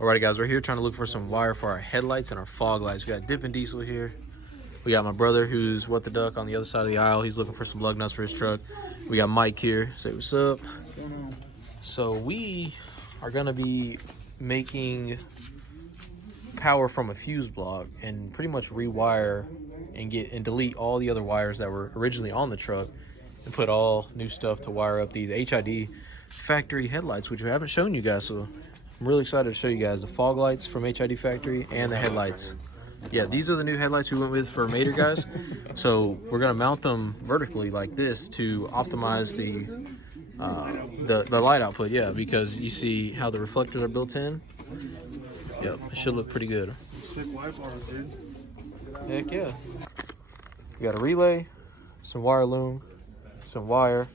Alrighty guys, we're here trying to look for some wire for our headlights and our fog lights. We got Dippin' Diesel here. We got my brother who's What the Duck on the other side of the aisle. He's looking for some lug nuts for his truck. We got Mike here. Say what's up. What's going on? So we are gonna be making power from a fuse block and pretty much rewire and delete all the other wires that were originally on the truck and put all new stuff to wire up these HID factory headlights, which we haven't shown you guys. So I'm really excited to show you guys the fog lights from HID factory and the headlights. Yeah, these are the new headlights we went with for Mater, guys. So we're gonna mount them vertically like this to optimize the light output. Yeah, because you see how the reflectors are built in. Yep, it should look pretty good. Sick light bars, dude. Heck yeah. We got a relay, some wire loom, some wire,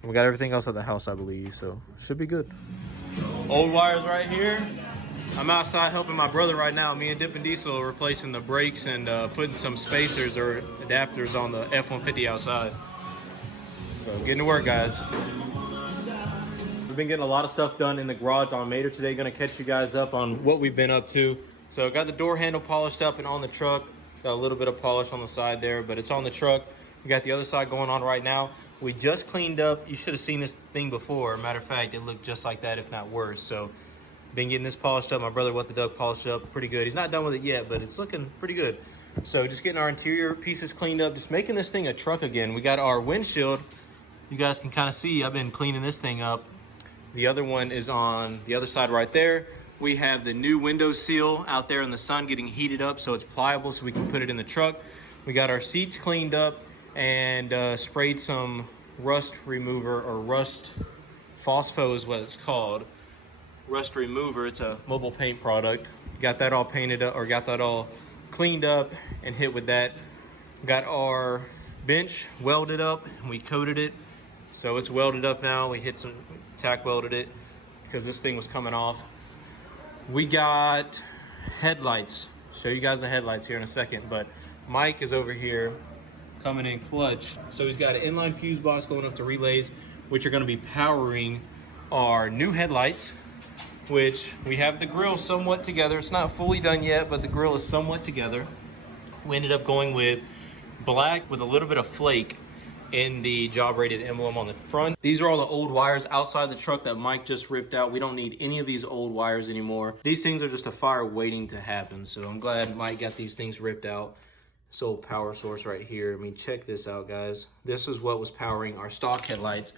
and we got everything else at the house, I believe. So should be good. Old wires right here. I'm outside helping my brother right now. Me and Dippin' Diesel are replacing the brakes and putting some spacers or adapters on the F-150 outside. So getting to work, guys. We've been getting a lot of stuff done in the garage on Mater today. Gonna catch you guys up on what we've been up to. So got the door handle polished up and on the truck. Got a little bit of polish on the side there, but it's on the truck. We got the other side going on right now. We just cleaned up. You should have seen this thing before. Matter of fact, it looked just like that, if not worse. So been getting this polished up. My brother What the Duck polished up pretty good. He's not done with it yet, but it's looking pretty good. So just getting our interior pieces cleaned up, just making this thing a truck again. We got our windshield. You guys can kind of see I've been cleaning this thing up. The other one is on the other side right there. We have the new window seal out there in the sun getting heated up so it's pliable so we can put it in the truck. We got our seats cleaned up and sprayed some rust remover, or rust phospho is what it's called. Rust remover, it's a mobile paint product. Got that all painted up, or got that all cleaned up and hit with that. Got our bench welded up and we coated it. So it's welded up now. We hit some tack welded it because this thing was coming off. We got headlights. Show you guys the headlights here in a second, but Mike is over here coming in clutch. So he's got an inline fuse box going up to relays, which are going to be powering our new headlights, which we have the grill somewhat together. It's not fully done yet, but the grill is somewhat together. We ended up going with black with a little bit of flake in the job rated emblem on the front. These are all the old wires outside the truck that Mike just ripped out. We don't need any of these old wires anymore. These things are just a fire waiting to happen. So I'm glad Mike got these things ripped out. This old power source right here. I mean, check this out, guys. This is what was powering our stock headlights,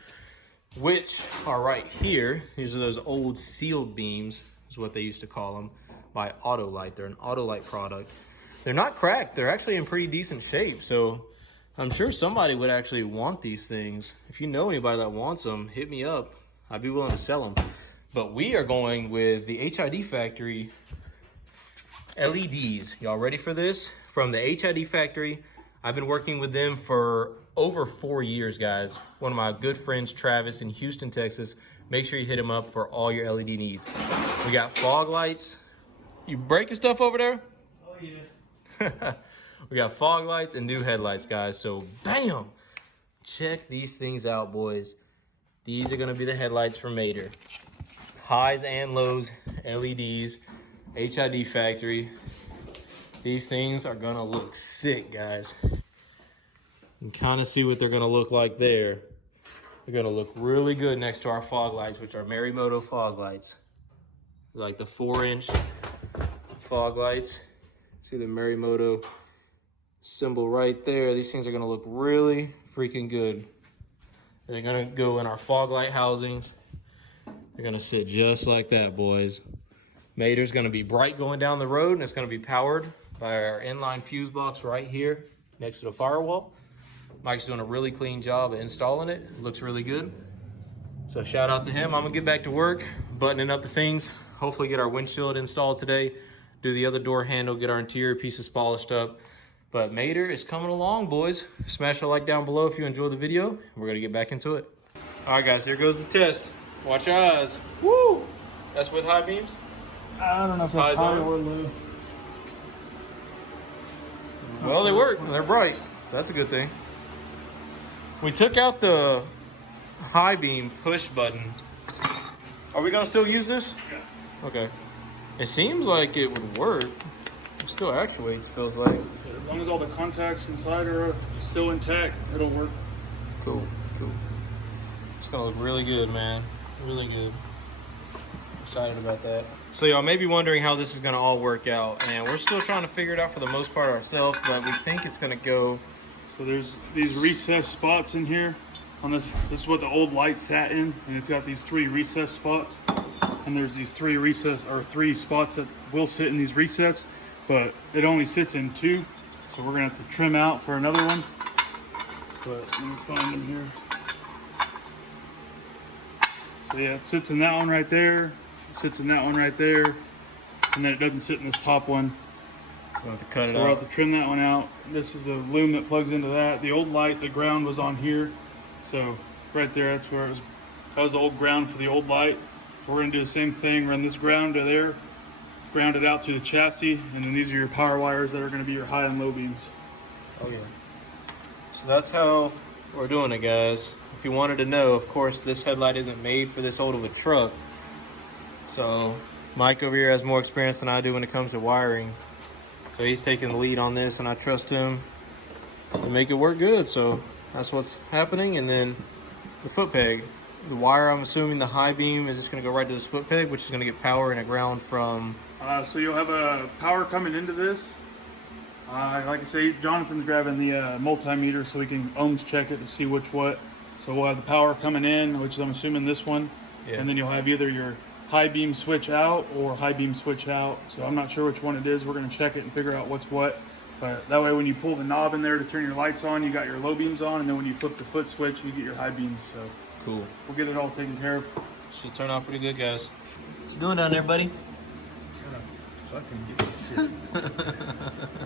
which are right here. These are those old sealed beams, is what they used to call them, by Autolite. They're an Autolite product. They're not cracked. They're actually in pretty decent shape. So I'm sure somebody would actually want these things. If you know anybody that wants them, hit me up. I'd be willing to sell them. But we are going with the HID factory LEDs. Y'all ready for this? From the HID factory. I've been working with them for over 4 years, guys. One of my good friends, Travis, in Houston, Texas. Make sure you hit him up for all your LED needs. We got fog lights. You breaking stuff over there? Oh, yeah. We got fog lights and new headlights, guys. So, bam! Check these things out, boys. These are going to be the headlights from Mater. Highs and lows, LEDs, HID factory. These things are going to look sick, guys. You can kind of see what they're going to look like there. They're going to look really good next to our fog lights, which are Marimoto fog lights. Like the 4-inch fog lights. See the Marimoto symbol right there. These things are gonna look really freaking good. They're gonna go in our fog light housings. They're gonna sit just like that, boys. Mater's gonna be bright going down the road, and it's gonna be powered by our inline fuse box right here next to the firewall. Mike's doing a really clean job of installing it. It looks really good. So shout out to him. I'm gonna get back to work, buttoning up the things, hopefully get our windshield installed today, do the other door handle, get our interior pieces polished up. But Mater is coming along, boys. Smash a like down below if you enjoyed the video. We're gonna get back into it. All right, guys, here goes the test. Watch your eyes. Woo! That's with high beams? I don't know if that's high or low. Well, they work. They're bright, so that's a good thing. We took out the high beam push button. Are we gonna still use this? Yeah. Okay. It seems like it would work. It still actuates, feels like. As long as all the contacts inside are still intact, it'll work. Cool, cool. It's gonna look really good, man. Really good. Excited about that. So y'all may be wondering how this is gonna all work out, and we're still trying to figure it out for the most part ourselves, but we think it's gonna go. So there's these recessed spots in here. This is what the old light sat in, and it's got these 3 recessed spots. And there's these 3 spots that will sit in these recesses, but it only sits in 2. So we're gonna have to trim out for another one. But let me find them here. So yeah, it sits in that one right there. It sits in that one right there. And then it doesn't sit in this top one. We'll have to cut it So out. we'll have to trim that one out. This is the loom that plugs into that. The old light, the ground was on here. So right there, that's where it was. That was the old ground for the old light. We're gonna do the same thing, run this ground to there, ground it out through the chassis, and then these are your power wires that are gonna be your high and low beams. Oh yeah. So that's how we're doing it, guys. If you wanted to know, of course, this headlight isn't made for this old of a truck. So Mike over here has more experience than I do when it comes to wiring. So he's taking the lead on this, and I trust him to make it work good. So that's what's happening. And then the foot peg. The wire, I'm assuming the high beam is just going to go right to this foot peg, which is going to get power and a ground from... So you'll have a power coming into this. Like I say, Jonathan's grabbing the multimeter so we can ohms check it to see which what. So we'll have the power coming in, which is I'm assuming this one. Yeah. And then you'll have either your high beam switch out or high beam switch out. So I'm not sure which one it is. We're going to check it and figure out what's what. But that way when you pull the knob in there to turn your lights on, you got your low beams on. And then when you flip the foot switch, you get your high beams. So cool. We'll get it all taken care of. Should turn out pretty good, guys. What you doing down there, buddy?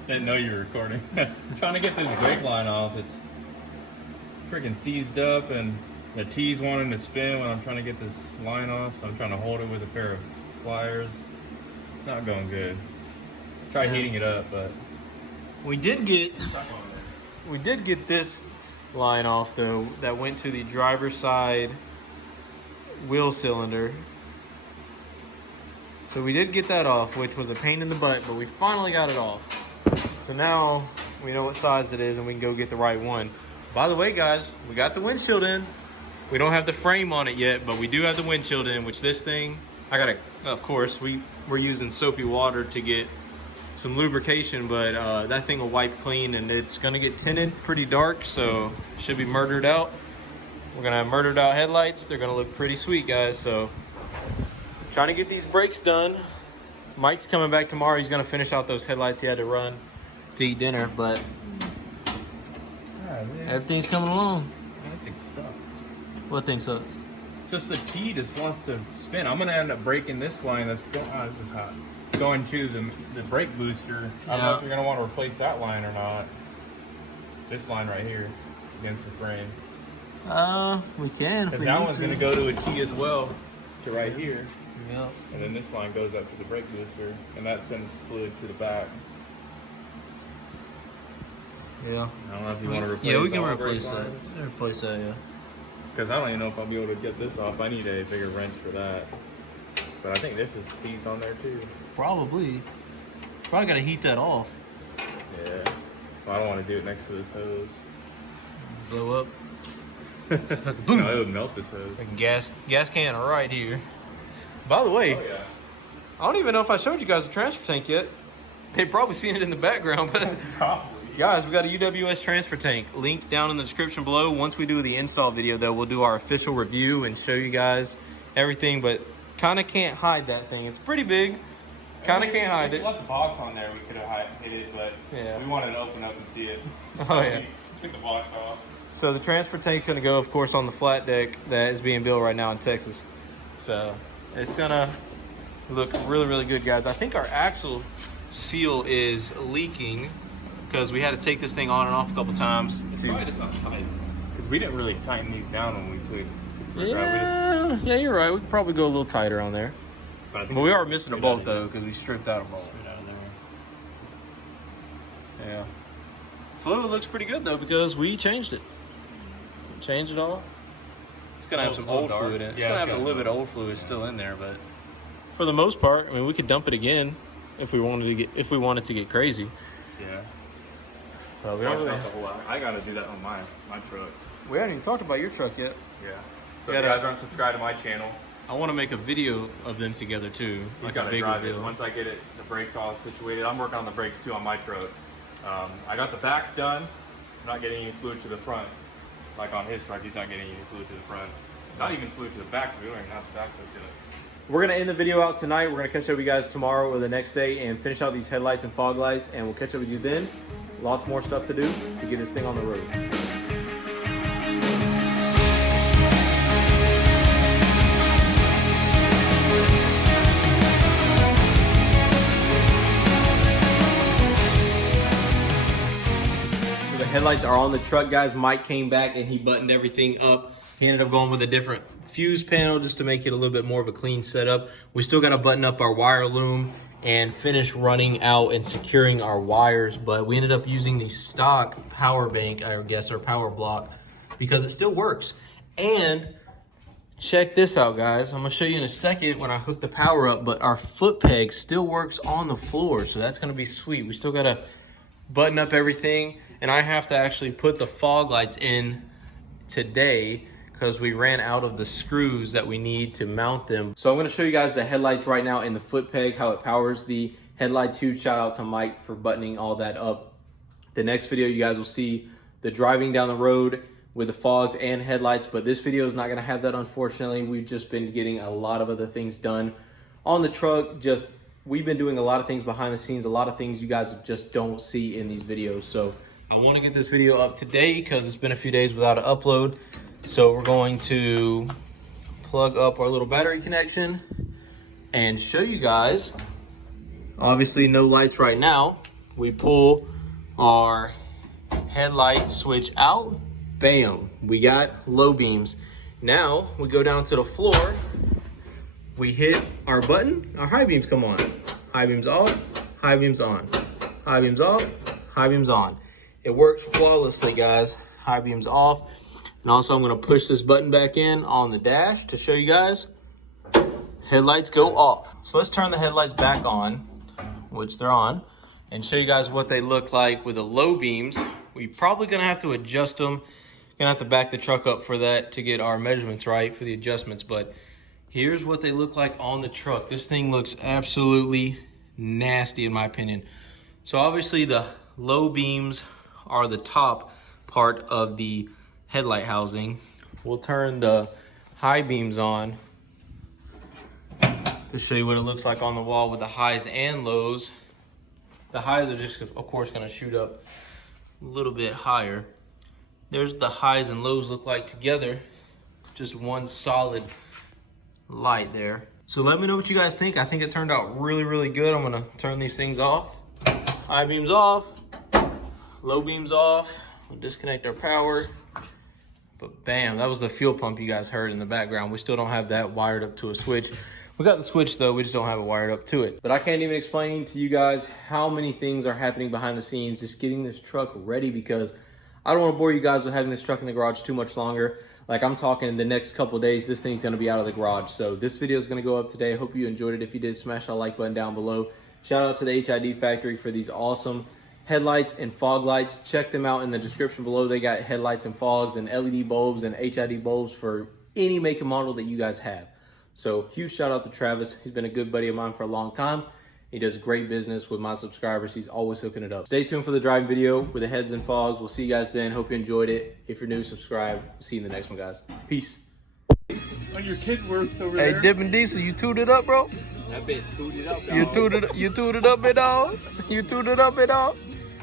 Didn't know you were recording. Trying to get this brake line off. It's freaking seized up and the T's wanting to spin when I'm trying to get this line off, so I'm trying to hold it with a pair of pliers. Not going good. Try heating it up, but we did get this line off though that went to the driver's side wheel cylinder. So we did get that off, which was a pain in the butt, but we finally got it off. So now we know what size it is and we can go get the right one. By the way, guys, we got the windshield in. We don't have the frame on it yet, but we do have the windshield in, which this thing, of course, we're using soapy water to get some lubrication, but that thing will wipe clean and it's gonna get tinted pretty dark, so it should be murdered out. We're gonna have murdered out headlights. They're gonna look pretty sweet, guys. So trying to get these brakes done. Mike's coming back tomorrow. He's gonna finish out those headlights he had to run to eat dinner, but everything's coming along. this thing sucks. What thing sucks? Just the T just wants to spin. I'm gonna end up breaking this line that's going. Oh, this is hot. Going to the brake booster. I don't know if you're gonna want to replace that line or not. This line right here against the frame. We can. Because that one's gonna go to a T as well, to right here. Yeah. And then this line goes up to the brake booster, and that sends fluid to the back. Yeah. I don't know if you want to replace. Yeah, we can all replace brake that. lines. Replace that, yeah. Because I don't even know if I'll be able to get this off. I need a bigger wrench for that. But I think this is seized on there too. Probably got to heat that off. Yeah. Well, I don't want to do it next to this hose. Blow up. Boom. No, it would melt this hose. Like gas can right here. By the way, Oh yeah. I don't even know if I showed you guys the transfer tank yet. They've probably seen it in the background, but Probably. guys, we got a UWS transfer tank. Link down in the description below. Once we do the install video, though, we'll do our official review and show you guys everything. But kind of can't hide that thing. It's pretty big. Kind of can't hide it. If we left the box on there, we could have hid it, but Yeah. we wanted to open up and see it. Oh, yeah. We took the box off. So the transfer tank's gonna go, of course, on the flat deck that is being built right now in Texas. So it's gonna look really, really good, guys. I think our axle seal is leaking because we had to take this thing on and off a couple times. It's probably just not tight. Because we didn't really tighten these down when we took. Yeah, you're right. We could probably go a little tighter on there. But we are missing a bolt though because we stripped out a bolt. Yeah. Fluid looks pretty good though because we changed it. Changed it all. It's gonna have some old fluid in it. It's gonna have a little bit of old fluid still in there, but for the most part. I mean, we could dump it again if we wanted to get crazy. Yeah. We don't really... I gotta do that on my truck. We haven't even talked about your truck yet. Yeah. So if you guys aren't subscribed to my channel, I want to make a video of them together too. Like a big reveal. Once I get the brakes all situated, I'm working on the brakes too on my truck. I got the backs done. I'm not getting any fluid to the front. Like on his truck, he's not getting any fluid to the front. Not even fluid to the back. We don't even have the back hooked in it. We're going to end the video out tonight. We're going to catch up with you guys tomorrow or the next day and finish out these headlights and fog lights, and we'll catch up with you then. Lots more stuff to do to get this thing on the road. So the headlights are on the truck, guys. Mike came back and he buttoned everything up. He ended up going with a different fuse panel just to make it a little bit more of a clean setup. We still got to button up our wire loom and finish running out and securing our wires, but we ended up using the stock power bank, I guess, or power block, because it still works. And check this out, guys. I'm gonna show you in a second when I hook the power up, but our foot peg still works on the floor, so that's gonna be sweet. We still gotta button up everything, and I have to actually put the fog lights in today because we ran out of the screws that we need to mount them. So I'm gonna show you guys the headlights right now and the foot peg, how it powers the headlights. Huge shout out to Mike for buttoning all that up. The next video you guys will see the driving down the road with the fogs and headlights, but this video is not gonna have that, unfortunately. We've just been getting a lot of other things done on the truck. We've been doing a lot of things behind the scenes, a lot of things you guys just don't see in these videos. So I wanna get this video up today because it's been a few days without an upload. So we're going to plug up our little battery connection and show you guys. Obviously no lights right now. We pull our headlight switch out, bam, we got low beams. Now we go down to the floor, we hit our button, our high beams come on. High beams off, high beams on. High beams off, high beams on. It works flawlessly, guys. High beams off. And also I'm gonna push this button back in on the dash to show you guys. Headlights go off. So let's turn the headlights back on, which they're on, and show you guys what they look like with the low beams. We're probably gonna have to adjust them. Gonna have to back the truck up for that to get our measurements right for the adjustments, but here's what they look like on the truck. This thing looks absolutely nasty in my opinion. So obviously the low beams are the top part of the headlight housing. We'll turn the high beams on to show you what it looks like on the wall with the highs and lows. The highs are just, of course, gonna shoot up a little bit higher. There's the highs and lows look like together. Just one solid light there. So let me know what you guys think. I think it turned out really, really good. I'm gonna turn these things off. High beams off, low beams off. We'll disconnect our power. But bam, that was the fuel pump you guys heard in the background. We still don't have that wired up to a switch. We got the switch though, we just don't have it wired up to it. But I can't even explain to you guys how many things are happening behind the scenes just getting this truck ready, because I don't want to bore you guys with having this truck in the garage too much longer. Like I'm talking the next couple of days, this thing's gonna be out of the garage. So this video is gonna go up today. I hope you enjoyed it. If you did, smash that like button down below. Shout out to the HID factory for these awesome headlights and fog lights. Check them out in the description below. They got headlights and fogs and LED bulbs and HID bulbs for any make and model that you guys have. So huge shout out to Travis. He's been a good buddy of mine for a long time. He does great business with my subscribers. He's always hooking it up. Stay tuned for the driving video with the heads and fogs. We'll see you guys then. Hope you enjoyed it. If you're new, subscribe. We'll see you in the next one, guys. Peace. Oh, your kid worth over there. Hey, Dippin' Diesel, you tuned it up, bro? That bit tooted up, dog. You tuned it up, bit all? You tuned it up, bit all?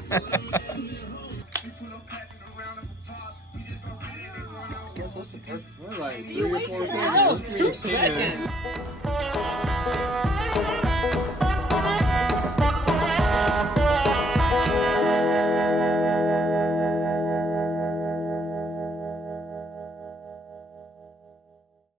We're like 3 or 4 seconds. 2 seconds.